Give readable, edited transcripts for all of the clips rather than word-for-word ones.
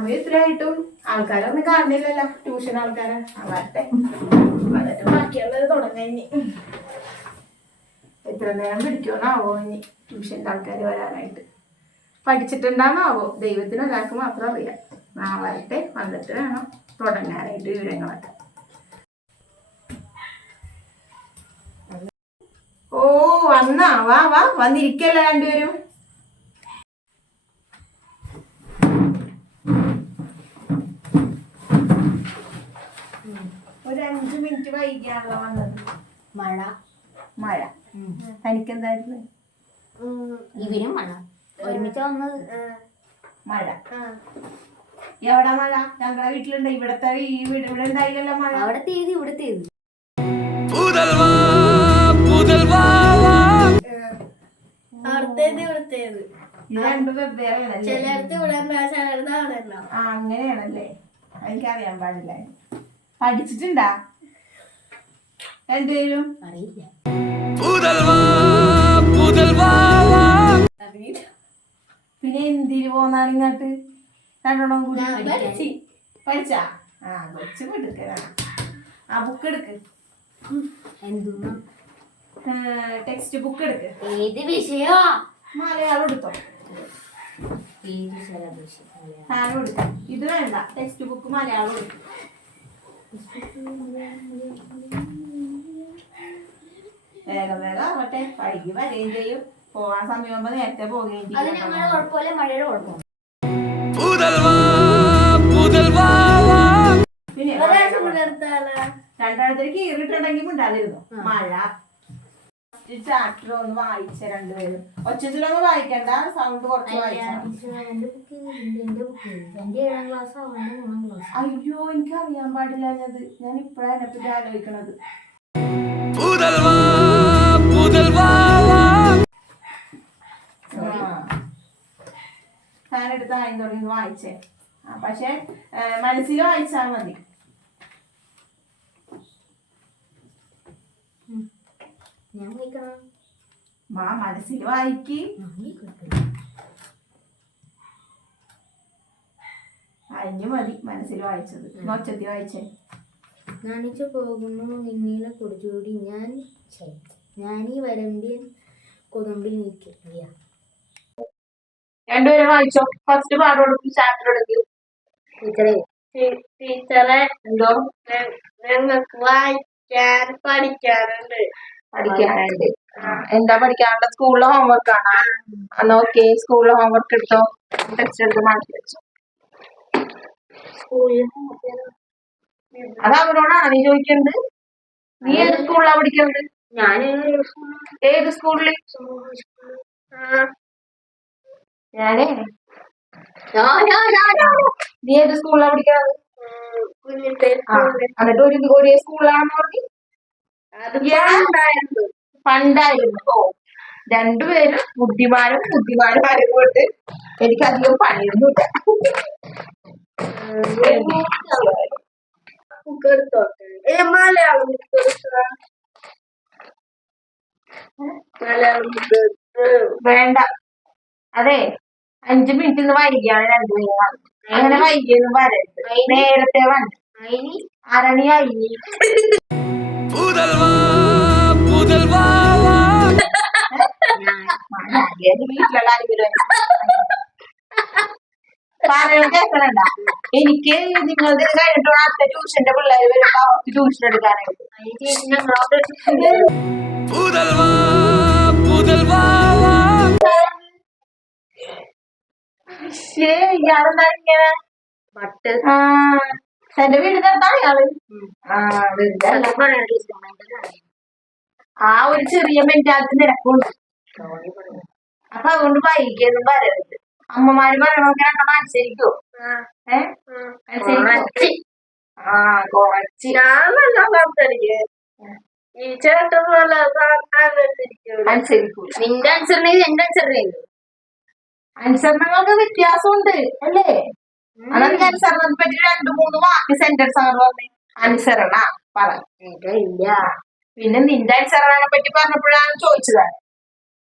സമയം ഇത്രയായിട്ടും ആൾക്കാരൊന്നും കാണുന്നില്ലല്ലോ, ട്യൂഷൻ ആൾക്കാരെ. വരട്ടെ, എന്നിട്ട് ബാക്കിയുള്ളത് തുടങ്ങാൻ. ഇനി എത്ര നേരം പിടിക്കുമെന്നാവോ ഇനി ട്യൂഷൻ്റെ ആൾക്കാർ വരാനായിട്ട്. പഠിച്ചിട്ടുണ്ടാന്നാവോ, ദൈവത്തിന് ഒരാൾക്ക് മാത്രം അറിയാം. വരട്ടെ, വന്നിട്ട് വേണം തുടങ്ങാനായിട്ട് വിവരങ്ങളൊക്കെ. ഓ വന്നാ, വാ വാ, വന്നിരിക്കല്ലോ രണ്ടുപേരും. ഒരു 5 മിനിറ്റ് വൈകിയാണല്ലോ വന്നത്. മഴ മഴ തനിക്കെന്തായിരുന്നു? ഇവരും മഴ ഒരുമിച്ച് വന്നത്. മഴ എവിടെ മഴ? ഞങ്ങളുടെ വീട്ടിലുണ്ട്. ഇവിടത്തെ ഈ വീട് ഇവിടെ ഉണ്ടായില്ലല്ലോ മഴ. അവിടെ തീയതി ഇവിടെ തീയതി. ഇത് രണ്ടും വെവ്വേറെയാണല്ലേ? ചിലടത്ത് ഇവിടെ അങ്ങനെയാണല്ലേ? എനിക്കറിയാൻ പാടില്ല. പഠിച്ചിട്ടുണ്ടാ രണ്ടുപേരും? അറിയില്ല. പിന്നെ എന്തിന് പോന്നാണ് ഇങ്ങോട്ട് രണ്ടെണ്ണം കൂടി? പഠിച്ചാ? കൊച്ചു എടുക്ക. ആ ബുക്ക് എടുക്ക്. എന്തുന്നാ? ടെക്സ്റ്റ് ബുക്ക് എടുക്ക്. ഏത് വിഷയോ? മലയാളം എടുത്തോ. ഏത് എടുക്ക. ഇത് വേണ്ട, ടെക്സ്റ്റ് ബുക്ക് മലയാളം എടുക്കും. വേഗം വേഗം ആവട്ടെ, വൈകി വരികയും ചെയ്യും. പോകാൻ സമയമാകുമ്പോ നേരത്തെ പോവുകയും ചെയ്യും. കുഴപ്പമില്ല, മഴയുടെ കുഴപ്പം. പിന്നെ രണ്ടിടത്തേക്ക് കീറിട്ടുണ്ടെങ്കിൽ ഉണ്ടായിരുന്നു. മഴ ചാപ്റ്റർ ഒന്ന് വായിച്ച രണ്ടുപേരും. ഒച്ചത്തിലൊന്നും വായിക്കണ്ട, സൗണ്ട് കുറച്ച് വായിച്ചാൽ. അയ്യോ, എനിക്ക് അറിയാൻ പാടില്ല. ഞാൻ ഇപ്പഴാണ് എന്നെപ്പറ്റി ആലോചിക്കണത്. ഞാനെടുത്ത് ആയി തുടങ്ങി വായിച്ചേ. പക്ഷെ മനസ്സിൽ വായിച്ചാൽ മതി. മനസ്സിൽ വായിക്ക്. അതിന് മതി മനസ്സിൽ വായിച്ചത്. ഒച്ചത്തി വായിച്ചേ. നണിച്ചു പോകുന്നു നിന്നീളെ കുടിച്ചുകൂടി ഞാനീ വരമ്പിയൻ കൊതുമ്പിൽ നിൽക്കില്ല. രണ്ടുപേരും വായിച്ചോ. ഫസ്റ്റ് പാഠം എടുക്കും, ചാപ്റ്റർ എടുക്കും. ടീച്ചറെ എന്തോ ഞങ്ങൾക്ക് വായിക്കാൻ പഠിക്കാനുണ്ട്. എന്താ പഠിക്കാനുള്ള? സ്കൂളിലെ ഹോംവർക്ക് ആണോ? എന്നാ ഓക്കെ, സ്കൂളിലെ ഹോംവർക്ക് എടുത്തോ. ടെക്സ്റ്റ് എടുത്ത് മാറ്റി വെച്ചോ. അത് അവരോടാണ് നീ ചോദിക്കുന്നത്. നീ ഏത് സ്കൂളിലാ പഠിക്കുന്നത്? ഞാൻ ഏത് സ്കൂളില്? ഞാനേ നീ ഏത് സ്കൂളിലാ പഠിക്കുന്നത്? എന്നിട്ട് ഒരേ സ്കൂളിലാണെന്ന് പറഞ്ഞു. പണ്ടായിരുന്നു. ഓ, രണ്ടുപേരും ബുദ്ധിമാനും ആയതുകൊണ്ട് എനിക്കധികം പണിയൊന്നുമില്ല. വേണ്ട. അതെ, 5 മിനിറ്റ് വൈകിയാണ് രണ്ടുപേരും. അങ്ങനെ വൈകിയൊന്നും വരരുത്. നേരത്തെ വന്നു. അരണിയായി. വീട്ടിലുള്ള ആരെങ്കിലും കേൾക്കണണ്ട. എനിക്ക് നിങ്ങളുടെ കഴിഞ്ഞിട്ടുള്ള അടുത്ത ട്യൂഷന്റെ പിള്ളേർ വരുമ്പോ അവർക്ക് ട്യൂഷൻ എടുക്കാനായിട്ട്. ഇയാളെന്താ ഇങ്ങനെ? എന്റെ വീടിനടുത്താ ഇയാള്. ആ ഒരു ചെറിയ മെന്റാലിറ്റി നിരക്കുണ്ട്. അപ്പൊ അതുകൊണ്ട് വൈകിയൊന്നും വരരുത്. അമ്മമാര് പറയണൊക്കെ രണ്ടെണ്ണം അനുസരിക്കോ? അനുസരിക്കോ? കുറച്ച് ഈ ചേട്ടൻ അനുസരിക്കൂല. നിന്റെ അനുസരണ എന്റെ അനുസരണ അനുസരണങ്ങൾക്ക് വ്യത്യാസമുണ്ട് അല്ലേ? അതൊക്കെ അനുസരണത്തെ പറ്റി 2-3 വാക്ക് സെന്റൻസ് ആണ് പറഞ്ഞേ. അനുസരണ ഇല്ല. പിന്നെ നിന്റെ അനുസരണനെ പറ്റി പറഞ്ഞപ്പോഴാണ് ചോദിച്ചതാണ്.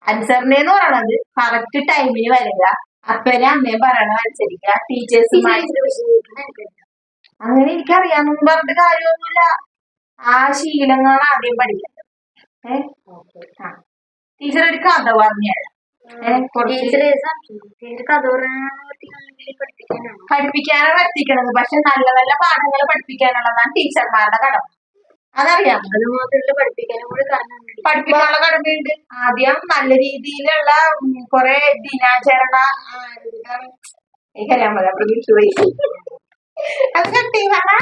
അനുസരണ എന്ന് പറയണത് കറക്റ്റ് ടൈമിന് വരിക, അപ്പനെ അമ്മയും പറയണ അനുസരിക്കുക. ടീച്ചേഴ്സുമായി അങ്ങനെ എനിക്കറിയാമെന്ന് പറഞ്ഞിട്ട് കാര്യമൊന്നുമില്ല. ആ ശീലങ്ങൾ ആദ്യം പഠിക്കുന്നത്. ആ ടീച്ചർ ഒരു കഥ പറഞ്ഞുതരാം. പഠിപ്പിക്കാനാണ് പഠിപ്പിക്കണത്. പക്ഷെ നല്ല നല്ല പാഠങ്ങൾ പഠിപ്പിക്കാനുള്ളതാണ് ടീച്ചർമാരുടെ കടമ. അതറിയാം. പഠിപ്പിക്കാനുള്ള കടമയുണ്ട്. ആദ്യം നല്ല രീതിയിലുള്ള കുറെ ദിനാചരണ എനിക്കറിയാൻ പോലെ അപ്പൊ വിട്ടുപോയി. അത് കട്ടിയാണ്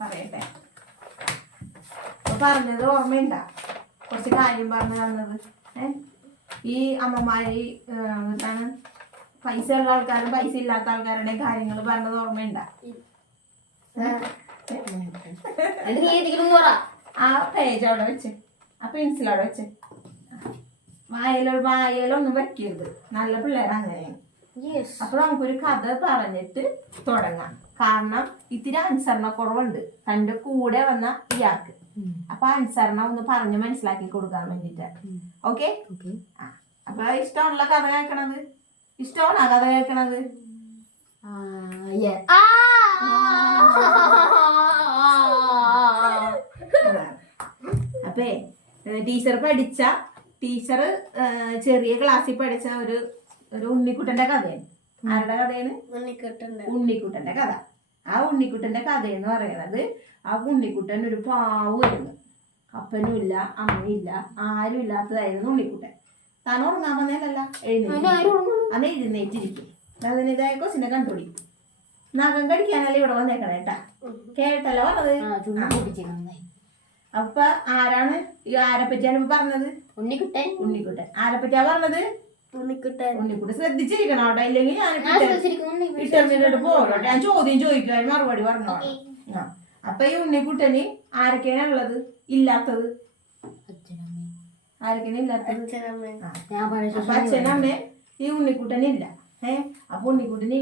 പറയട്ടെ. പറഞ്ഞത് ഓർമ്മയുണ്ട? കുറച്ച് കാര്യം പറഞ്ഞു തന്നത്. ഈ അമ്മമാര് എന്താണ് പൈസ ഉള്ള ആൾക്കാരും പൈസ ഇല്ലാത്ത ആൾക്കാരുടെ കാര്യങ്ങൾ പറഞ്ഞത് ഓർമ്മയുണ്ട? ആ പേജ് അവിടെ വെച്ച്, ആ പെൻസിൽ അവിടെ വെച്ച്. വായലൊന്നും വെക്കരുത്. നല്ല പിള്ളേർ അങ്ങനെയാണ്. അപ്പൊ നമുക്കൊരു കഥ പറഞ്ഞിട്ട് തുടങ്ങാം. കാരണം ഇത്തിരി അനുസരണക്കുറവുണ്ട് തന്റെ കൂടെ വന്ന ഇയാൾക്ക്. അപ്പൊ അനുസരണം ഒന്ന് പറഞ്ഞ് മനസ്സിലാക്കി കൊടുക്കാൻ വേണ്ടിട്ട്. ഓക്കെ? അപ്പൊ ഇഷ്ടമുള്ള കഥ കേൾക്കണത്? ഇഷ്ടമാണോ കഥ കേൾക്കണത്? അപ്പേ ടീച്ചർ ചെറിയ ക്ലാസ്സിൽ പഠിച്ച ഒരു ഉണ്ണിക്കുട്ടന്റെ കഥയാണ്. ആരുടെ കഥയാണ്? ഉണ്ണിക്കുട്ടന്റെ കഥ. ആ ഉണ്ണിക്കുട്ടന്റെ കഥയെന്ന് പറയുന്നത്, ആ ഉണ്ണിക്കുട്ടൻ ഒരു പാവമായിരുന്നു. അപ്പനും ഇല്ല, അമ്മയില്ല, ആരും ഇല്ലാത്തതായിരുന്നു ഉണ്ണിക്കുട്ടൻ. താൻ ഉറങ്ങാൻ വന്നേലല്ല, അന്ന് എഴുന്നേറ്റിരിക്കും. അതിനിതായ കൊച്ചിനെ കണ്ടുപിടി. നഖം കടിക്കാനല്ലേ ഇവിടെ വന്നേക്കണേട്ടാ. കേട്ടല്ലോ പറഞ്ഞത്. അപ്പൊ ആരാണ് ആരെ പറ്റിയാണ് ഇപ്പൊ പറഞ്ഞത്? ഉണ്ണിക്കുട്ടൻ. ആരെ പറ്റിയാ പറഞ്ഞത്? ഉണ്ണിക്കുട്ടൻ. ശ്രദ്ധിച്ചിരിക്കണം അവിടെ, ഇല്ലെങ്കിൽ ഞാൻ പോകട്ടെ. ഞാൻ ചോദ്യം ചോദിക്കാൻ മറുപടി പറഞ്ഞോ. അപ്പൊ ഈ ഉണ്ണിക്കുട്ടന് ആരൊക്കെയാണ് ഉള്ളത്? ഇല്ലാത്തത് ആരൊക്കെയാണ് ഇല്ലാത്തത്? അപ്പൊ അച്ഛനമ്മേ ഈ ഉണ്ണിക്കുട്ടനില്ല. അപ്പൊ ഉണ്ണിക്കുട്ടൻ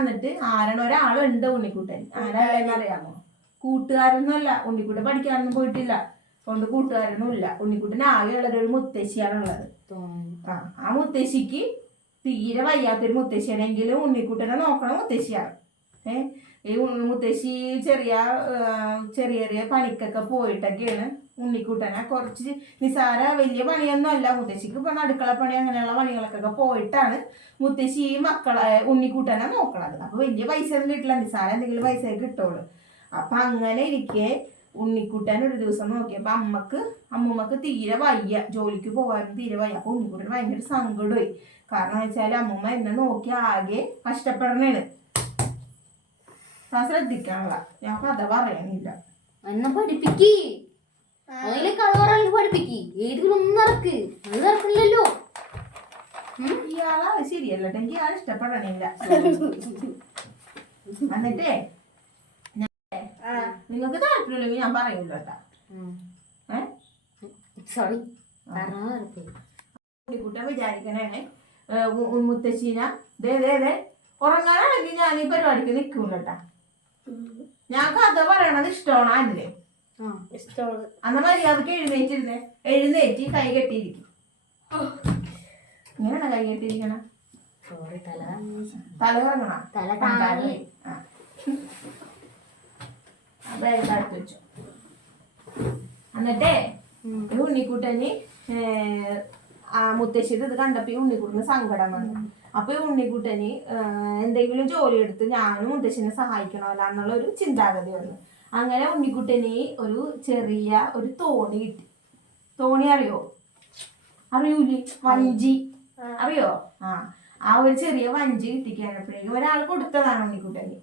എന്നിട്ട് ആരാണ്? ഒരാളുണ്ട് ഉണ്ണിക്കുട്ടൻ. ആരാളെന്ന് അറിയാമോ? കൂട്ടുകാരൊന്നുമല്ല. ഉണ്ണിക്കുട്ടൻ പഠിക്കാനൊന്നും പോയിട്ടില്ല, കൊണ്ട് കൂട്ടുകാരൊന്നും ഇല്ല. ഉണ്ണിക്കുട്ടൻ ആകെയുള്ളത് ഒരു മുത്തശ്ശിയാണുള്ളത്. ആ മുത്തശ്ശിക്ക് തീരെ വയ്യാത്തൊരു മുത്തശ്ശിയാണെങ്കിലും ഉണ്ണിക്കുട്ടനെ നോക്കണ മുത്തശ്ശിയാണ്. ഈ മുത്തശ്ശി ചെറിയ ചെറിയ പണിക്കൊക്കെ പോയിട്ടൊക്കെയാണ് ഉണ്ണിക്കുട്ടനെ കുറച്ച് വലിയ പണിയൊന്നും അല്ല മുത്തശ്ശിക്ക്. ഇപ്പൊ അടുക്കള പണി അങ്ങനെയുള്ള പണികൾക്കൊക്കെ പോയിട്ടാണ് മുത്തശ്ശി ഉണ്ണിക്കുട്ടനെ നോക്കണത്. അപ്പൊ വലിയ പൈസ ഒന്നും കിട്ടില്ല, നിസാരം എന്തെങ്കിലും പൈസ കിട്ടുള്ളൂ. അപ്പൊ അങ്ങനെ ഇരിക്കെ ഉണ്ണിക്കുട്ടൻ ഒരു ദിവസം നോക്കിയപ്പോ അമ്മൂമ്മക്ക് തീരെ വയ്യ, ജോലിക്ക് പോകാനും തീരെ വയ്യ. അപ്പൊ ഉണ്ണിക്കുട്ടൻ ഭയങ്കര സങ്കടമായി. കാരണം വെച്ചാല് അമ്മൂമ്മ എന്നെ നോക്കി ആകെ കഷ്ടപ്പെടണേണ്. ശ്രദ്ധിക്കാനുള്ള ഞാൻ കഥ പറയാനില്ല. എന്നെ പഠിപ്പിക്ക്, കഥ പറയാൻ പഠിപ്പിക്ക്. ഏതെങ്കിലും നടക്ക്, അത് നടക്കില്ലല്ലോ. ഇയാളാ ശരിയല്ല, എനിക്ക് ഇയാൾ ഇഷ്ടപ്പെടണില്ല. എന്നിട്ടേ നിങ്ങൾക്ക് താല്പര്യമില്ലെങ്കിൽ ഞാൻ പറയൂല്ലോ കേട്ടാ. ഉണ്ണിക്കുട്ടൻ വിചാരിക്കണേ മുത്തശ്ശീന ഉറങ്ങാനാണെങ്കിൽ ഞാൻ ഈ പരിപാടിക്ക് നിൽക്കൂല കേട്ടാ. ഞാൻ കഥ പറയണത് ഇഷ്ടമാണ് അതില്ലേ? അന്ന് മര്യാദക്ക് എഴുന്നേറ്റ് കൈ കെട്ടിയിരിക്കും. ഇങ്ങനെയാണ് കൈ കെട്ടിയിരിക്കണ? തല കറങ്ങണ? അതെടുത്ത് വെച്ചു. എന്നിട്ടേ ഉണ്ണിക്കുട്ടന് ആ മുത്തശ്ശിയുടെ ഇത് കണ്ടപ്പോ ഈ ഉണ്ണിക്കുട്ടന് സങ്കടം വന്നു. അപ്പൊ ഈ ഉണ്ണിക്കുട്ടന് എന്തെങ്കിലും ജോലി എടുത്ത് ഞാനും മുത്തശ്ശിനെ സഹായിക്കണമല്ലോ എന്നുള്ള ഒരു ചിന്താഗതി വന്നു. അങ്ങനെ ഉണ്ണിക്കുട്ടന് ഒരു ചെറിയ ഒരു തോണി കിട്ടി. തോണി അറിയൂലേ? വഞ്ചി അറിയോ? ആ ഒരു ചെറിയ വഞ്ചി കിട്ടിക്കഴിഞ്ഞപ്പോഴേക്കും ഒരാൾ കൊടുത്തതാണ് ഉണ്ണിക്കുട്ടന്.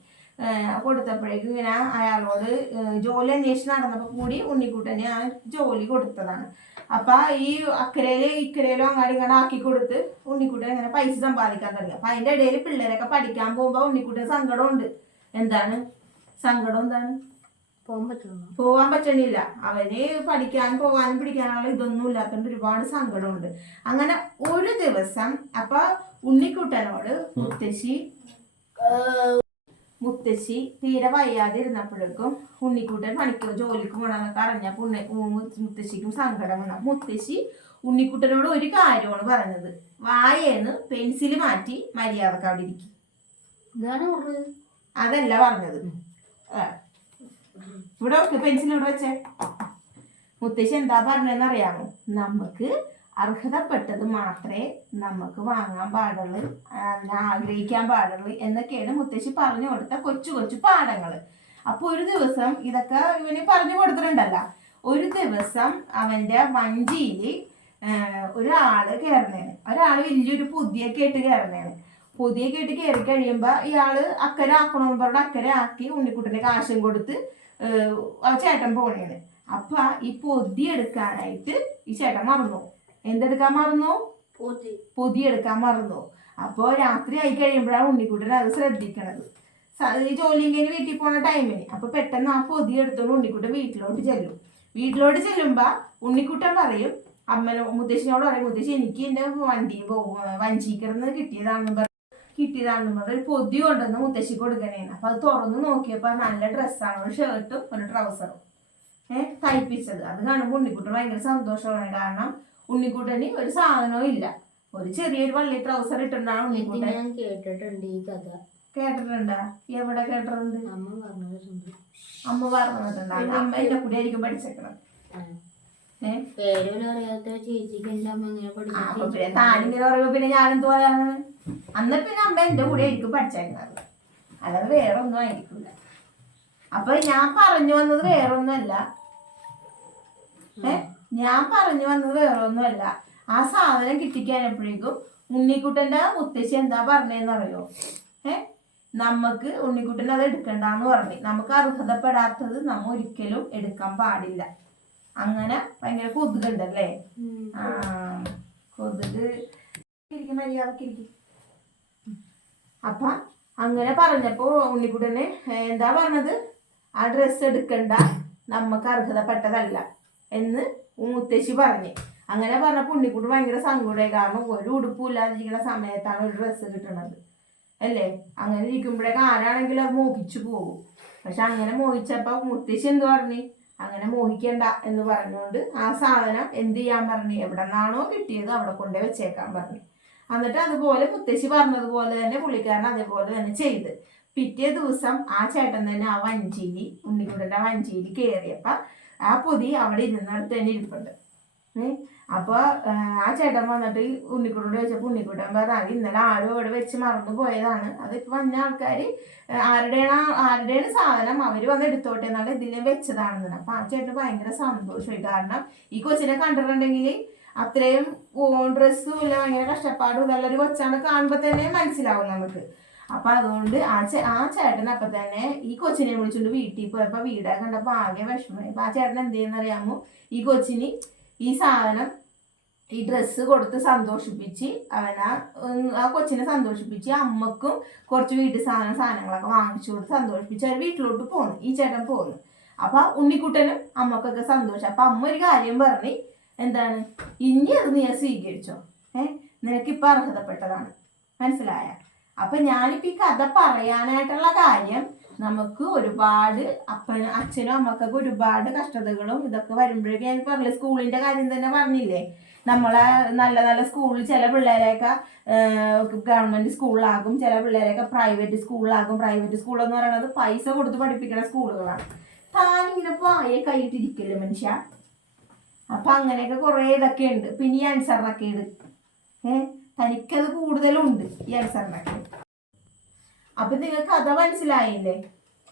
കൊടുത്തപ്പോഴേക്കും ഇങ്ങനെ അയാളോട് ജോലി അന്വേഷിച്ച് നടന്നപ്പോ കൂടി ഉണ്ണിക്കുട്ടന് ആ ജോലി കൊടുത്തതാണ്. അപ്പൊ ഈ ഇക്കരയിലും അങ്ങാടി ഇങ്ങനെ ആക്കി കൊടുത്ത് ഉണ്ണിക്കുട്ടൻ ഇങ്ങനെ പൈസ സമ്പാദിക്കാൻ തുടങ്ങി. അപ്പൊ അതിന്റെ ഇടയിൽ പിള്ളേരൊക്കെ പഠിക്കാൻ പോകുമ്പോ ഉണ്ണിക്കുട്ടൻ സങ്കടമുണ്ട്. എന്താണ് സങ്കടം? എന്താണ്? പോവാൻ പറ്റണില്ല. അവന് പഠിക്കാനും പോവാനും പിടിക്കാനുള്ള ഇതൊന്നും ഇല്ലാത്തോണ്ട് ഒരുപാട് സങ്കടമുണ്ട്. അങ്ങനെ ഒരു ദിവസം അപ്പൊ ഉണ്ണിക്കുട്ടനോട് മുത്തശ്ശി മുത്തശ്ശി തീരെ വയ്യാതെ ഇരുന്നപ്പോഴേക്കും ഉണ്ണിക്കുട്ടൻ പണിക്കോ ജോലിക്ക് പോകണമെന്നൊക്കെ അറിഞ്ഞപ്പോൾ മുത്തശ്ശിക്കും സങ്കടം വന്നു. മുത്തശ്ശി ഉണ്ണിക്കുട്ടനോട് ഒരു കാര്യമാണ് പറഞ്ഞത്, വായേന്ന് പെൻസിൽ മാറ്റി മര്യാദക്ക് അവിടെ ഇരിക്കും. അതല്ല പറഞ്ഞത്. ഇവിടെ വെക്ക്, പെൻസിൽ ഇവിടെ വെച്ചേ. മുത്തശ്ശി എന്താ പറഞ്ഞതെന്ന് അറിയാമോ? നമുക്ക് അർഹതപ്പെട്ടത് മാത്രമേ നമുക്ക് വാങ്ങാൻ പാടുള്ളൂ, ആഗ്രഹിക്കാൻ പാടുള്ളൂ എന്നൊക്കെയാണ് മുത്തശ്ശി പറഞ്ഞു കൊടുത്ത കൊച്ചു കൊച്ചു പാഠങ്ങൾ. അപ്പൊ ഒരു ദിവസം ഇതൊക്കെ ഇവന് പറഞ്ഞു കൊടുത്തിട്ടുണ്ടല്ലോ. ഒരു ദിവസം അവന്റെ വഞ്ചിയില് ഒരാള് കയറുന്നേന്, ഒരാള് വലിയൊരു പുതിയൊക്കെ ഇട്ട് കയറുന്നേന്. പുതിയൊക്കെ ഇട്ട് കയറി കഴിയുമ്പോ ഇയാള് അക്കരെ ആക്കണമെന്ന് പറഞ്ഞ അക്കരെ ആക്കി ഉണ്ണിക്കുട്ടന്റെ കാശും കൊടുത്ത് ചേട്ടൻ പോണേന്. അപ്പൊ ഈ പൊതി എടുക്കാനായിട്ട് ഈ ചേട്ടൻ മറന്നു. എന്തെടുക്കാൻ മറന്നു? പൊതി എടുക്കാൻ മറന്നു. അപ്പൊ രാത്രി ആയി കഴിയുമ്പോഴാണ് ഉണ്ണിക്കുട്ടൻ അത് ശ്രദ്ധിക്കണത്, ഈ ജോലിയും കഴിഞ്ഞ് വീട്ടിൽ പോണ ടൈമിന്. അപ്പൊ പെട്ടെന്ന് ആ പൊതി എടുത്തോണ്ട് ഉണ്ണിക്കുട്ടൻ വീട്ടിലോട്ട് ചെല്ലും. വീട്ടിലോട്ട് ചെല്ലുമ്പോ ഉണ്ണിക്കുട്ടൻ പറയും, മുത്തശ്ശിനോട് പറയും, മുത്തശ്ശി എനിക്ക് എന്റെ വഞ്ചിക്കിടന്ന് കിട്ടിയതാണെന്ന് പറഞ്ഞ ഒരു പൊതി കൊണ്ടുവന്ന് മുത്തശ്ശി കൊടുക്കണേന്ന്. അപ്പൊ അത് തുറന്ന് നോക്കിയപ്പോ നല്ല ഡ്രസ്സാണ്, ഒരു ഷർട്ടും ഒരു ട്രൗസറും തയ്പ്പിച്ചത്. അത് കാണുമ്പോൾ ഉണ്ണിക്കുട്ടൻ ഭയങ്കര സന്തോഷമാണ്. കാരണം ഉണ്ണിക്കുട്ടന് ഒരു സാധനവും ഇല്ല, ഒരു ചെറിയൊരു വള്ളി ട്രൗസർ ഇട്ടിട്ടാണ് ഉണ്ണിക്കുട്ടൻ. കേട്ടിട്ടുണ്ട് ഈ കഥ. കേട്ടിട്ടുണ്ടാ? എവിടെ കേട്ടിട്ടുണ്ട്? അമ്മ പറഞ്ഞിട്ടുണ്ട്. അമ്മ എന്റെ കൂടെ ആയിരിക്കും പഠിച്ചേക്കണം. താനിങ്ങനെ പറയുമ്പോ പിന്നെ ഞാനെന്ത് പറയാനാണ്? അന്ന് പിന്നെ അമ്മ എന്റെ കൂടെ ആയിരിക്കും പഠിച്ചേക്കുന്നത്, അല്ലാതെ വേറെ ഒന്നും ആയിരിക്കില്ല. അപ്പൊ ഞാൻ പറഞ്ഞു വന്നത് വേറൊന്നുമല്ല, ആ സാധനം കിട്ടിക്കാനപ്പോഴേക്കും ഉണ്ണിക്കുട്ടന്റെ മുത്തശ്ശി എന്താ പറഞ്ഞതെന്നറിയോ? നമുക്ക് ഉണ്ണിക്കുട്ടൻ അത് എടുക്കണ്ടെന്ന് പറഞ്ഞു. നമുക്ക് അർഹതപ്പെടാത്തത് നമ്മ ഒരിക്കലും എടുക്കാൻ പാടില്ല. അങ്ങനെ ഭയങ്കര കൊതുകുണ്ടല്ലേ? ആ കൊതുക് മര്യാദക്കിരിക്കും. അപ്പൊ അങ്ങനെ പറഞ്ഞപ്പോ ഉണ്ണിക്കുട്ടന് എന്താ പറഞ്ഞത്? ആ ഡ്രസ്സ് എടുക്കണ്ട, നമുക്ക് അർഹതപ്പെട്ടതല്ല എന്ന് മുത്തശ്ശി പറഞ്ഞു. അങ്ങനെ പറഞ്ഞപ്പോ ഉണ്ണിക്കുട്ടൻ ഭയങ്കര സങ്കടമായി. കാരണം ഒരു ഉടുപ്പില്ലാതിരിക്കുന്ന സമയത്താണ് ഒരു ഡ്രസ്സ് കിട്ടുന്നത് അല്ലേ? അങ്ങനെ ഇരിക്കുമ്പോഴേക്കും ആരാണെങ്കിലും അത് മോഹിച്ചു പോകും. പക്ഷെ അങ്ങനെ മോഹിച്ചപ്പോ മുത്തശ്ശി എന്ത് പറഞ്ഞു? അങ്ങനെ മോഹിക്കണ്ട എന്ന് പറഞ്ഞുകൊണ്ട് ആ സാധനം എന്ത് ചെയ്യാൻ പറഞ്ഞു? എവിടെ നിന്നാണോ കിട്ടിയത് അവിടെ കൊണ്ടേ വെച്ചേക്കാൻ പറഞ്ഞു. എന്നിട്ട് അതുപോലെ മുത്തശ്ശി പറഞ്ഞതുപോലെ തന്നെ പുള്ളിക്കാരൻ അതേപോലെ തന്നെ ചെയ്ത്. പിറ്റേ ദിവസം ആ ചേട്ടൻ തന്നെ ആ വഞ്ചിയിൽ, ഉണ്ണിക്കുട്ടൻ്റെ വഞ്ചിയിൽ കയറിയപ്പോ ആ പൊതി അവിടെ ഇരുന്നിടത്ത് തന്നെ ഇരിപ്പുണ്ട്. അപ്പൊ ആ ചേട്ടൻ വന്നിട്ട് ഉണ്ണിക്കുട്ടനോട് ചോദിച്ചപ്പോൾ ഉണ്ണിക്കുട്ടൻ പറഞ്ഞാൽ ഇന്നലെ ആരോ ഇവിടെ വെച്ച് മറന്നു പോയതാണ്, അതിപ്പോ വന്ന ആൾക്കാർ ആരുടെയാണ് സാധനം, അവര് വന്ന് എടുത്തോട്ടെ എന്നാണ് ഇതിനെ വെച്ചതാണെന്ന്. അപ്പൊ ആ ചേട്ടന് ഭയങ്കര സന്തോഷമായി. കാരണം ഈ കൊച്ചിനെ കണ്ടിട്ടുണ്ടെങ്കിൽ അത്രയും ഡ്രസ്സും ഇല്ല, ഭയങ്കര കഷ്ടപ്പാടും ഇതുള്ളൊരു കൊച്ചാണ് കാണുമ്പോ തന്നെ മനസ്സിലാവും നമുക്ക്. അപ്പൊ അതുകൊണ്ട് ആ ചേട്ടൻ അപ്പൊ തന്നെ ഈ കൊച്ചിനെ വിളിച്ചോണ്ട് വീട്ടിൽ പോയപ്പോ വീടൊക്കെ കണ്ടപ്പോ ആകെ വിഷമമായി. അപ്പൊ ആ ചേട്ടൻ എന്ത് ചെയ്യുന്നറിയാമോ? ഈ കൊച്ചിന് ഈ സാധനം, ഈ ഡ്രസ്സ് കൊടുത്ത് സന്തോഷിപ്പിച്ച് ആ കൊച്ചിനെ സന്തോഷിപ്പിച്ച് അമ്മക്കും കുറച്ച് വീട്ടു സാധനങ്ങളൊക്കെ വാങ്ങിച്ചു കൊടുത്ത് സന്തോഷിപ്പിച്ച് അവർ വീട്ടിലോട്ട് പോന്നു. ഈ ചേട്ടൻ പോന്നു. അപ്പൊ ഉണ്ണിക്കുട്ടനും അമ്മക്കൊക്കെ സന്തോഷം. അപ്പൊ അമ്മ ഒരു കാര്യം പറഞ്ഞ്, എന്താണ്? ഇനി അത് നീ സ്വീകരിച്ചോ, നിനക്കിപ്പൊ അർഹതപ്പെട്ടതാണ്, മനസ്സിലായ? അപ്പൊ ഞാനിപ്പോ ഈ കഥ പറയാനായിട്ടുള്ള കാര്യം, നമുക്ക് ഒരുപാട് അച്ഛനും അമ്മക്കൊക്കെ ഒരുപാട് കഷ്ടതകളും ഇതൊക്കെ വരുമ്പോഴേക്കും ഞാൻ പറഞ്ഞില്ലേ, സ്കൂളിന്റെ കാര്യം തന്നെ പറഞ്ഞില്ലേ, നമ്മളെ നല്ല നല്ല സ്കൂളിൽ ചില പിള്ളേരെയൊക്കെ ഗവൺമെന്റ് സ്കൂളിലാകും, ചില പിള്ളേരെയൊക്കെ പ്രൈവറ്റ് സ്കൂളിലാകും. പ്രൈവറ്റ് സ്കൂൾ എന്ന് പറയുന്നത് പൈസ കൊടുത്ത് പഠിപ്പിക്കുന്ന സ്കൂളുകളാണ്. താനിങ്ങനെ പായെ കൈയിട്ടിരിക്കില്ലേ മനുഷ്യ? അപ്പൊ അങ്ങനെയൊക്കെ കുറെ ഇതൊക്കെ ഉണ്ട്. പിന്നെ ഈ ആൻസറിനൊക്കെ തനിക്കത് കൂടുതലുണ്ട് ഈ ആൻസറിനൊക്കെ. അപ്പൊ നിങ്ങൾക്ക് കഥ മനസ്സിലായില്ലേ?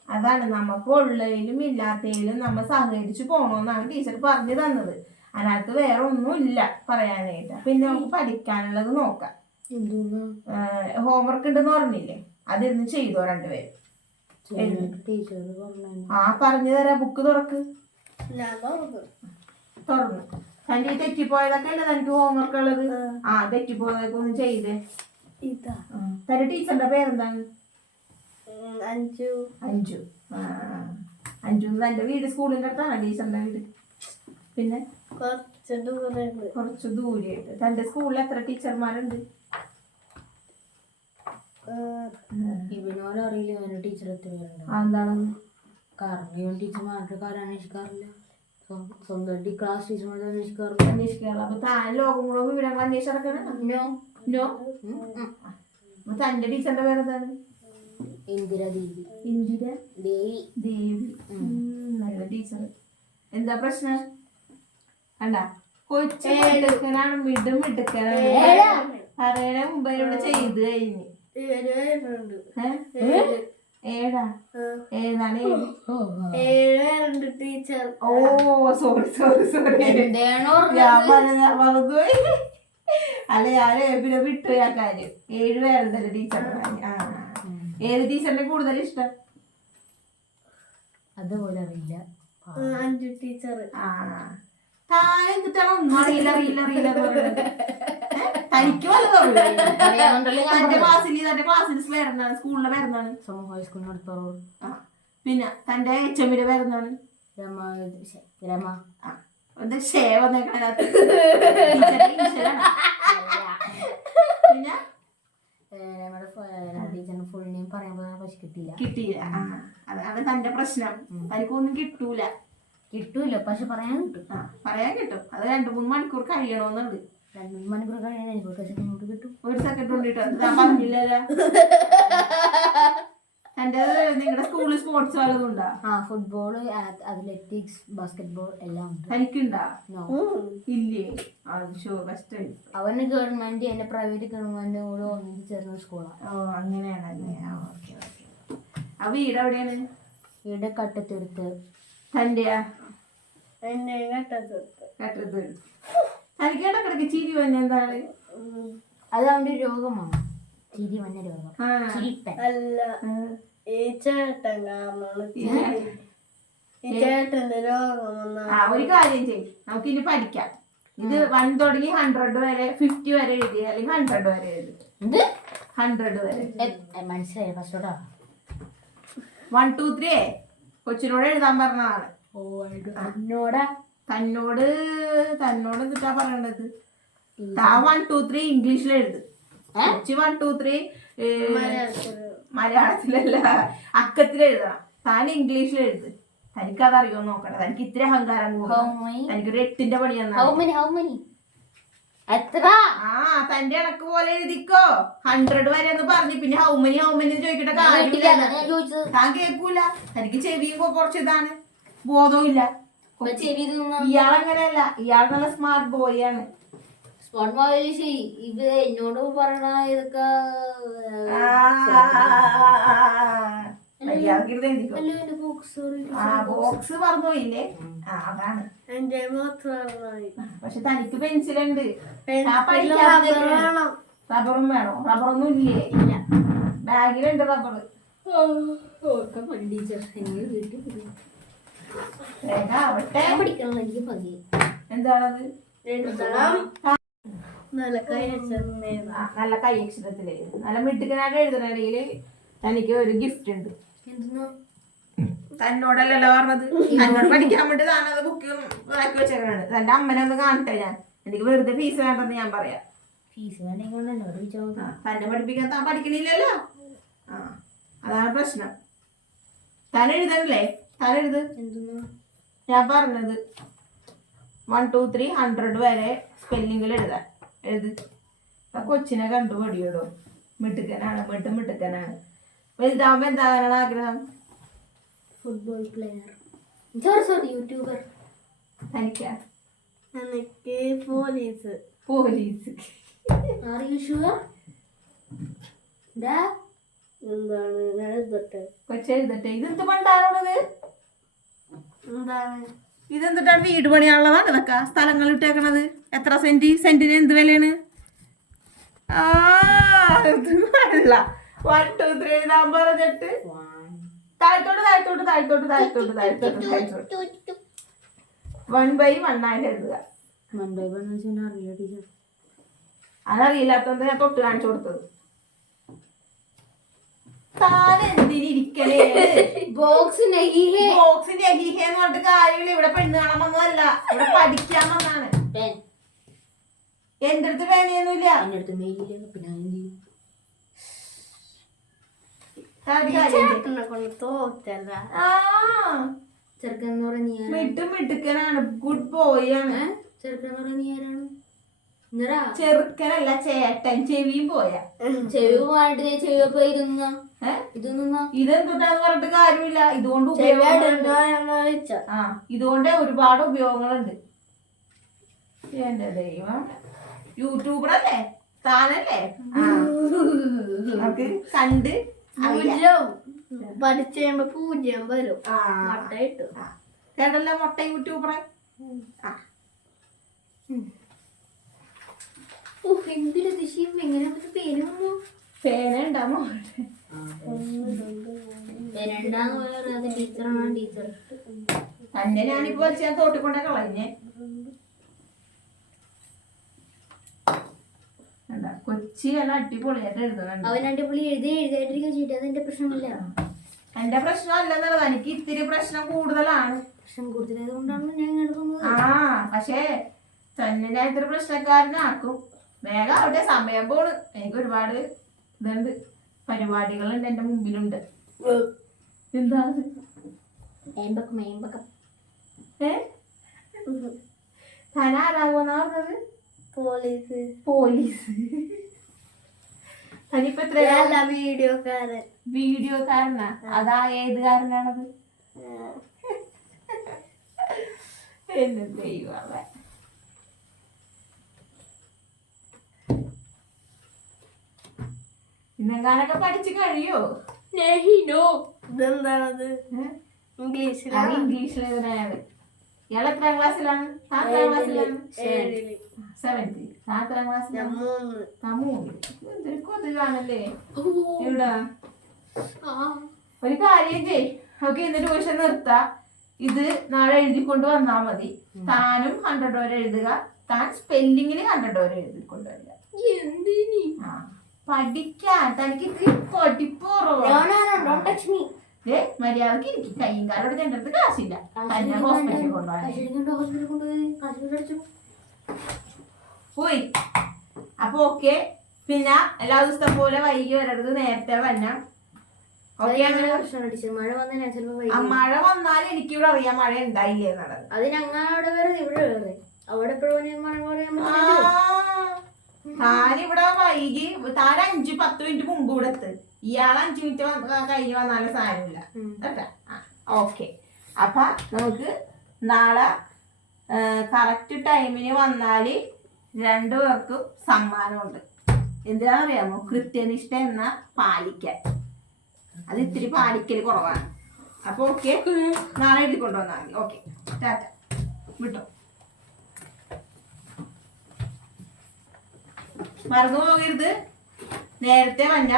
അതാണ് നമുക്ക് ഉള്ളതിലും ഇല്ലാത്തതിലും നമ്മൾ സഹകരിച്ചു പോകണമെന്നാണ് ടീച്ചർ പറഞ്ഞു തന്നത്. അതിനകത്ത് വേറെ ഒന്നും ഇല്ല പറയാനായിട്ട്. പിന്നെ നമുക്ക് പഠിക്കാനുള്ളത് നോക്കാം. ഹോംവർക്ക് ഉണ്ടെന്ന് പറഞ്ഞില്ലേ, അതിരുന്ന് ചെയ്തോ രണ്ടുപേരും. ആ പറഞ്ഞു തരാം. ബുക്ക് തുറക്ക്. തുറന്നു. തന്റെ ഈ തെറ്റിപ്പോയതൊക്കെ അല്ലേ തനിക്ക് ഹോംവർക്ക് ഉള്ളത്? ആ തെറ്റിപ്പോയതൊക്കെ ഒന്ന് ചെയ്തേ. തന്റെ ടീച്ചറിന്റെ പേരെന്താണ്? അഞ്ചു. അഞ്ചു തന്റെ വീട് സ്കൂളിന്റെ അടുത്താണ് ടീച്ചറിന്റെ വീട്? പിന്നെ കുറച്ച് ദൂരെയായിട്ട്. തന്റെ സ്കൂളിൽ എത്ര ടീച്ചർമാരുണ്ട്? ഇവനോട് അറിയില്ല ഇവന്റെ ടീച്ചർ എത്ര പേരുണ്ട്. എന്താണ് കാരണം ഇവൻ ടീച്ചർമാരുടെ കാര്യം അന്വേഷിക്കാറില്ല, സ്വന്തമായിട്ട് ക്ലാസ് ടീച്ചർമാരുടെ അന്വേഷിക്കാറില്ല. അന്വേഷിക്കാറ്. അപ്പൊ താൻ ലോകം മുഴുവൻ വിവരങ്ങൾ അന്വേഷിച്ചിറക്കണം. നോ. അപ്പൊ തന്റെ ടീച്ചറിന്റെ പേരെന്താണ്? ഇന്ദിര ദേവി. ഇന്ദിര ദേവി. ദേവി. നല്ല ടീച്ചർ. എന്താ പ്രശ്നം? കണ്ട കൊച്ചു മിടുക്കനാണ്, മിടുക്കനാണ്. പറയണ മുമ്പ് ഇവിടെ ചെയ്ത് കഴിഞ്ഞ്. ഏടാ ഏതാണ്? ടീച്ചർ. ഓ സോറി ഞാൻ മറന്നുപോയി. അല്ല ഞാന് പിന്നെ വിട്ടു ആ കാര്യം. 7 പേരുണ്ടല്ലോ ടീച്ചറിന്റെ കാര്യം. ഏത് ടീച്ചറിന്റെ കൂടുതൽ ഇഷ്ടം? അതുപോലെ അറിയില്ല. 5 ടീച്ചർ. താൻ എന്നിട്ടാണ് ഒന്നും അറിയില്ല തനിക്ക് വല്ലതും തന്റെ ക്ലാസ്സിൽ പേരെന്താണ്? സ്കൂളിലെ പേരെന്താണ്? ഹൈസ്കൂളിന് അടുത്തോളൂ. പിന്നെ തന്റെ HMന്റെ പേരെന്താണ്? രമ. എന്താ ഷേ വന്നേക്കണത്? പിന്നെ ടീച്ചറിന് ഫുൾ നെയിം പറയാൻ പക്ഷെ കിട്ടിയില്ല. അതാണ് തന്റെ പ്രശ്നം. തനിക്കൊന്നും കിട്ടൂല. പക്ഷെ പറയാൻ കിട്ടും. പറയാൻ കിട്ടും. അത് 2-3 മണിക്കൂർ കഴിയണമെന്നുണ്ട്. 2-3 മണിക്കൂർ കഴിയാൻ എനിക്ക് കിട്ടും. 1 സെക്കൻഡ് കൊണ്ടിട്ട് ഞാൻ പറഞ്ഞില്ലല്ലോ. തന്റെ നിങ്ങളുടെ സ്കൂളിൽ സ്പോർട്സ് വല്ലതും ഉണ്ടാ? ഫുട്ബോള്, അത്ലറ്റിക്സ്, ബാസ്കറ്റ്ബോൾ എല്ലാം ഉണ്ട്. തനിക്കുണ്ടാ? ഇല്ലേ? കഷ്ടമായി. അവന് ഗവൺമെന്റ്, എന്റെ പ്രൈവറ്റ് ഗവൺമെന്റ് കൂടെ ഒന്നിച്ച് ചേർന്ന സ്കൂളാണ്. ഓ അങ്ങനെയാണല്ലേ. ആ വീട് എവിടെയാണ്? വീട് കട്ടത്തെടുത്ത്. തന്റെയാ? കട്ടത്തെടുത്ത്. തനിക്ക് ഇടക്കിടക്ക് ചിരി വന്നെ എന്താണ്? അത് അവന്റെ രോഗമാണ്, ചിരി വന്ന രോഗം. അല്ല, ഈ ചേട്ടൻ കാരണമാണ് ഈ ചേട്ടന്റെ രോഗം. ഒരു കാര്യം ചെയ്യും, നമുക്ക് ഇനി പഠിക്കാം. ഇത് 1 തുടങ്ങി 100 വരെ, 50 വരെ എഴുതി, അല്ലെങ്കിൽ 100 വരെ എഴുതി. 100 വരെ മനസ്സിലായി. ഫസ്റ്റോടാ 1 2 3 കൊച്ചിനോട് എഴുതാൻ പറഞ്ഞതാണ്. തന്നോട് എന്നിട്ടാ പറയണത്? 1 2 3 ഇംഗ്ലീഷിൽ എഴുത്. 1 2 3 മലയാളത്തിലല്ല, അക്കത്തിൽ എഴുതണം. താൻ ഇംഗ്ലീഷിൽ എഴുത്. തനിക്കതറിയോ നോക്കട്ടെ. തനിക്ക് ഇത്ര അഹങ്കാരം കൂടും. തനിക്കൊരു 8ന്റെ പണി തന്റെ കണക്ക് പോലെ എഴുതിക്കോ. 100 വരെ എന്ന് പറഞ്ഞു പിന്നെ ഹൗമനി ചോദിക്കട്ടെ കാര്യമില്ല. താൻ കേൾക്കൂല. തനിക്ക് ചെവിയും കുറച്ച് ഇതാണ്, ബോധവും ഇല്ല. ഇയാളങ്ങനെയല്ല, ഇയാൾ നല്ല സ്മാർട്ട് ബോയ് ആണ്. ഇത് എന്നോട് പറയണ ഇതൊക്കെ ബോക്സ് മറന്നുപോയില്ലേ? അതാണ്. പക്ഷെ തനിക്ക് പെൻസിലുണ്ട്. റബ്ബറും വേണോ? റബ്ബറൊന്നും ഇല്ലേ? ഇല്ല. ബാഗിലുണ്ട് റബ്ബർ. എന്താണത്? നല്ല കൈ അക്ഷരത്തില് നല്ല മിടുക്കനായിട്ട് എഴുതണമെങ്കിൽ തനിക്ക് ഒരു ഗിഫ്റ്റ് ഉണ്ട്. തന്നോടല്ലല്ലോ പറഞ്ഞത്. തന്നോട് പഠിക്കാൻ വേണ്ടി താനത് ബുക്ക് ആക്കി വെച്ചേക്കാണ്. തന്റെ അമ്മനെ ഒന്ന് കാണട്ടെ ഞാൻ. എനിക്ക് വെറുതെ ഫീസ് വേണ്ടെന്ന് ഞാൻ പറയാം. ഫീസ് വേണ്ടെങ്കിൽ തന്നെ പഠിപ്പിക്കാൻ താൻ പഠിക്കണില്ലല്ലോ. അതാണ് പ്രശ്നം. താൻ എഴുതണല്ലേ? താൻ എഴുത്. ഞാൻ പറഞ്ഞത് 1 2 3 100 വരെ സ്പെല്ലിങ്ങിൽ എഴുതാൻ എഴുത്. കൊച്ചിനെ കണ്ടു പഠിയോടോ. മിടുക്കനാണ്, മിടുക്കനാണ്. വലുതാവുമ്പോ എന്താണ് ആഗ്രഹം? Football player, YouTuber. തനിക്കാ? എനിക്ക് പോലീസ്. Are you sure? എന്താണ് എഴുതട്ടെ? കൊച്ചെഴുതട്ടെ. ഇതെന്ത് പണ്ടാണുള്ളത്? എന്താണ് ഇതെന്തിട്ടാണ്? വീട് പണിയാനുള്ളതാണ് ഇതൊക്കെ. സ്ഥലങ്ങൾ ഇട്ടേക്കണത്. എത്ര സെന്റിന് എന്ത് വിലയാണ്? 1 2 3 എഴുതാൻ പറഞ്ഞിട്ട് താഴത്തോട്ട് 1/1 ആയിട്ട് എഴുതുക. അതറിയില്ലാത്തോണ്ട് ഞാൻ തൊട്ട് കാണിച്ചു കൊടുത്തത്. താൻ എന്തിനിരിക്കണേ? ബോക്സിന്റെ എന്ന് പറഞ്ഞിട്ട് കാര്യമില്ല. ഇവിടെ പെണ്ണ് കാണാൻ വന്നതല്ല, ഇവിടെ പഠിക്കാൻ വന്നാണ്. എന്റെ അടുത്ത് പേനയൊന്നുമില്ല. ചേട്ടനെ കൊണ്ട് തോറ്റല്ല. ആ ചെറുക്കൻ എന്ന് പറഞ്ഞ നീ ആരാണ്? മിടുക്കനാണ്, ഗുഡ് ബോയ് ആണ്. ചെറുക്കൻ എന്ന് പറഞ്ഞ നീ ആരാണ്? എന്നടാ ചെറുക്കനല്ല ചേട്ടൻ, ചെവിയും പോയാ. ചെവി പോയിട്ട് ചെവി പോയി ഇതൊന്നാ ഇതൊന്നാ ഇതെന്തുട്ടാന്ന് പറഞ്ഞിട്ട് കാര്യമില്ല. ഇതുകൊണ്ട് ആ ഇതുകൊണ്ട് ഒരുപാട് ഉപയോഗങ്ങളുണ്ട്. എന്റെ ദൈവം, യൂട്യൂബറല്ലേ താനല്ലേ? നമുക്ക് കണ്ട് പഠിച്ചു കഴിയുമ്പോ 0 വരും. മുട്ട ഇട്ടു കേട്ടല്ലോ, മുട്ട യൂട്യൂബറെ. എന്തൊരു ദിശയും എങ്ങനെ പേര് വന്നു? പേന ഉണ്ടാമോ? രണ്ടാന്ന് പറയാതെ ടീച്ചറാണ് ടീച്ചർ. തന്നെ ഞാനിപ്പോ വലിച്ചാൽ തോട്ടിക്കൊണ്ടേ കളഞ്ഞേ. കൊച്ചി നല്ല അടിപൊളിയായിട്ട് എഴുതുന്നുണ്ട്. അവൻ അടിപൊളി എഴുതായിട്ടിരിക്കാൻ ചെയ്തിട്ട് അതെന്റെ പ്രശ്നമില്ല. എന്റെ പ്രശ്നമല്ലെന്നുള്ളത്, എനിക്ക് ഇത്തിരി പ്രശ്നം കൂടുതലാണ്. പ്രശ്നം കൂടുതലായത് കൊണ്ടാണ് ഞാൻ എടുക്കുന്നത്. പക്ഷേ തന്നെ ഞാൻ ഇത്തിരി പ്രശ്നക്കാരനാക്കും. വേഗം അവിടെ സമയം പോണ്. എനിക്ക് ഒരുപാട് ഇതുണ്ട്, പരിപാടികളുണ്ട് എന്റെ മുമ്പിലുണ്ട്. എന്താണ് താൻ ആരാകുമെന്നാ പറഞ്ഞത്? പോലീസ്. പോലീസ്. തനിപ്പോ എത്രയാ? വീഡിയോക്കാരൻ. വീഡിയോക്കാരനാ? അതാ ഏത് കാരനാണത്? എന്നെ ദൈവമേ. ഇന്നെങ്ങാനൊക്കെ പഠിച്ചു കഴിയോ? ഇതെന്താണത്? ഇംഗ്ലീഷിലാണ്. ഇംഗ്ലീഷിലാണ്. ഇയാൾ എത്രാം ക്ലാസ്സിലാണ്? എത്രാം ക്ലാസ്സിലാണ്? 7th. എത്രാം ക്ലാസ്സിലാണ്? 3. എന്തൊരു കൊതുകാണല്ലേ ഇവിടെ. ഒരു കാര്യം ചെയ്, നമുക്ക് ഇന്ന് ട്യൂഷൻ നിർത്താ. ഇത് നാളെ എഴുതിക്കൊണ്ട് വന്നാ മതി. താനും 100 വരെ എഴുതുക, താൻ സ്പെല്ലിങ്ങിന് 100 വരെ എഴുതിക്കൊണ്ട് വരിക. പഠിക്കാൻ തനിക്ക് ഇത്തിരി മര്യാദക്ക് എനിക്ക് കയ്യും കാലോട് എന്റെ അടുത്ത് കാശില്ല. തന്നെ ഹോസ്പിറ്റലിൽ കൊണ്ടുപോകാൻ പോയി. അപ്പൊ ഓക്കെ. പിന്നെ എല്ലാ ദിവസത്തെ പോലെ വൈകി വരരുത്, നേരത്തെ വരണം. മഴ വന്നാൽ എനിക്കിവിടെ അറിയാം മഴ ഉണ്ടായില്ലേ എന്നുള്ളത്. താനിവിടെ വൈകി, താൻ 5-10 മിനിറ്റ് മുമ്പ് ഇവിടെ എത്ത്. ഇയാൾ 5 മിനിറ്റ് കഴിഞ്ഞ് വന്നാലും സാരമില്ല കേട്ടാ. ഓക്കെ. അപ്പൊ നമുക്ക് നാളെ കറക്റ്റ് ടൈമിന് വന്നാല് 2 പേർക്കും സമ്മാനമുണ്ട്. എന്തിനാണെന്നറിയാമോ? കൃത്യനിഷ്ഠ എന്ന പാലിക്കാൻ. അത് ഇത്തിരി പാലിക്കൽ കുറവാണ്. അപ്പൊ ഓക്കെ, നാളെ എഴുതിക്കൊണ്ടു വന്നാൽ മതി. ഓക്കെ, ടാറ്റ, വിട്ടോ. മറന്നു പോകരുത്, നേരത്തെ വന്ന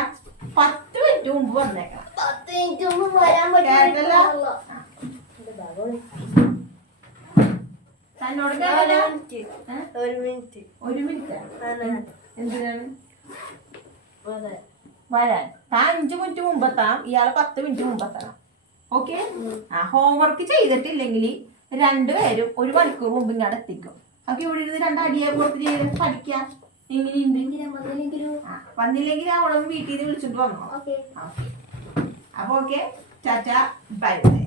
10 മിനിറ്റ് മുമ്പ് വന്നേക്കണം. 10 മിനിറ്റ് മുമ്പ് വരാൻ പറ്റില്ല. തന്നോട് 1 മിനിറ്റ്. 1 മിനിറ്റ് എന്തിനാണ് വരാൻ? താൻ 5 മിനിറ്റ് മുമ്പെത്താം, ഇയാളെ 10 മിനിറ്റ് മുമ്പെത്തണം. ഓക്കെ. ഹോംവർക്ക് ചെയ്തിട്ടില്ലെങ്കിൽ 2 പേരും 1 മണിക്കൂർ മുമ്പ് ഇങ്ങോട്ട് എത്തിക്കും. അപ്പൊ ഇവിടെ ഇരുന്ന് 2 അടിയെ പുറത്ത് ചെയ്ത് പഠിക്കാം. വന്നില്ലെങ്കിൽ അവളൊന്ന് വീട്ടിൽ നിന്ന് വിളിച്ചിട്ട് വന്നോ. അപ്പൊ ഓക്കെ, ടാറ്റ, ബൈ ബൈ.